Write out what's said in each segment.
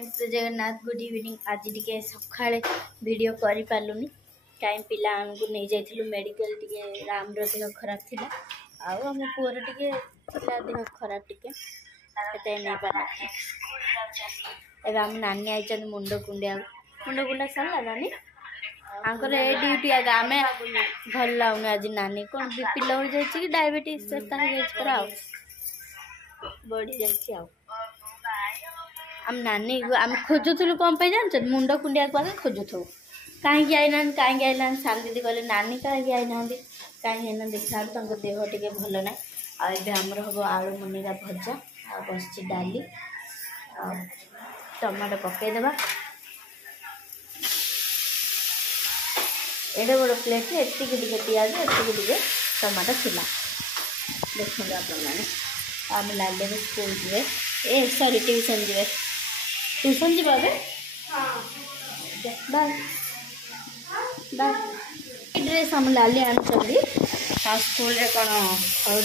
जय Jagannath good evening. आज टे सका वीडियो कर पार्लुनि कहीं पिला नहीं जाइलु मेडिकल टे राम देह खराब थी आम पुअर टे देह खराब टे नहीं पार एवं नानी आई मुंड कुंडिया सरला नानी आंकर ए ड्यूटी आगे आम भल लगुन आज नानी कौन बीपी लो हो जाए कि डायबिटीज बढ़ी जाए आम नानी आम खोजुलु कौन पे जान मुंड कुंडिया को आगे खोजुथु कहीं आईना साल दीदी कहले नानी कहीं आईना कहीं देखा देह टे भल ना आमर हम आलू मुनिगा भजा आ बस डाली टमाटो पकईदेवा एडे बड़ प्लेट एति पियाज एति टमाटो थिला देखते आप आम लाल स्कूल जी ए सॉरी ट्यूशन जी ट्यूशन जी बाबे बाय बाय ड्रेस हम लाली आनी स्कूल रे कौन हो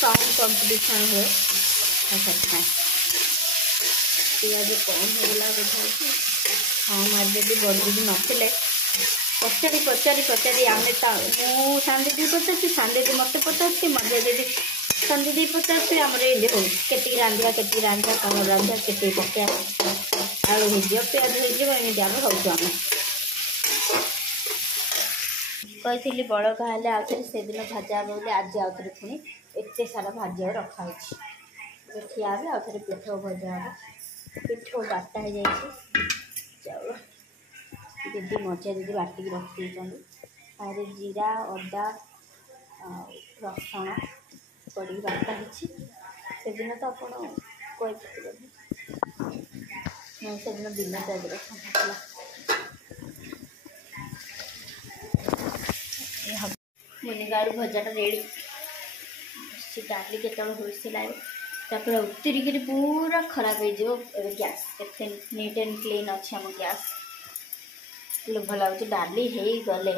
साउंड कंपटीशन हुए पियाज कौन होगा बुझा हाँ मार्केट बड़ दीदी नथिले पचारि पचारि पचारि आम मु सान दीदी पचार सान दीदी मत पचार मजा दीदी सान दीदी पचार आम के रांधिया कौन रांधिया के पका आलू हो प्याज होमती आम हूँ आम कही बड़ कहले आउे से दिन भाजा बोले आज आउे पुणी एत सारा भाजी रखाई ठिया भी आउे पिठ भजा हम पिठ बाटा हो जाए चाउल दीदी मजा दीदी बाटिक रखी तारे जीरा अदा रसुण पड़ी बाटा से दिन तो आप से दिन दिन टाइप मुनिगाड़ू भजाटा रेडी डाली के होता उतरिक पूरा खराब हो गैस के नीट एंड क्लीन अच्छे आम गैस लोभ लगुच डाली हो गले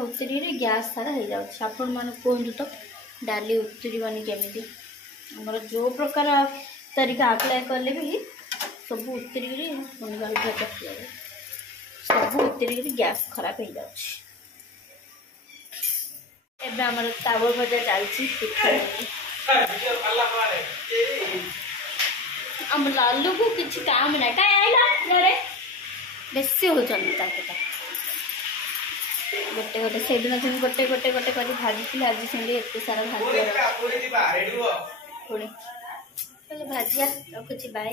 उतरी गैस सारा हो जाए आपण मैंने कहतु तो डाली उतरबनी केमी आमर जो प्रकार तरीका अप्लाई कले भी सब उतरिक मुनिगाड़ू भजा सब उतरिक गैस खराब हो जाए एमर तावा भजा चलती आम लालू को किसी काम ना कहीं बेसी हो गोटे गोटे से दिन तुम गोटे गोटे गोटे कर भाजी आज से एत सारा भाजी भाजिया रखुची बाय।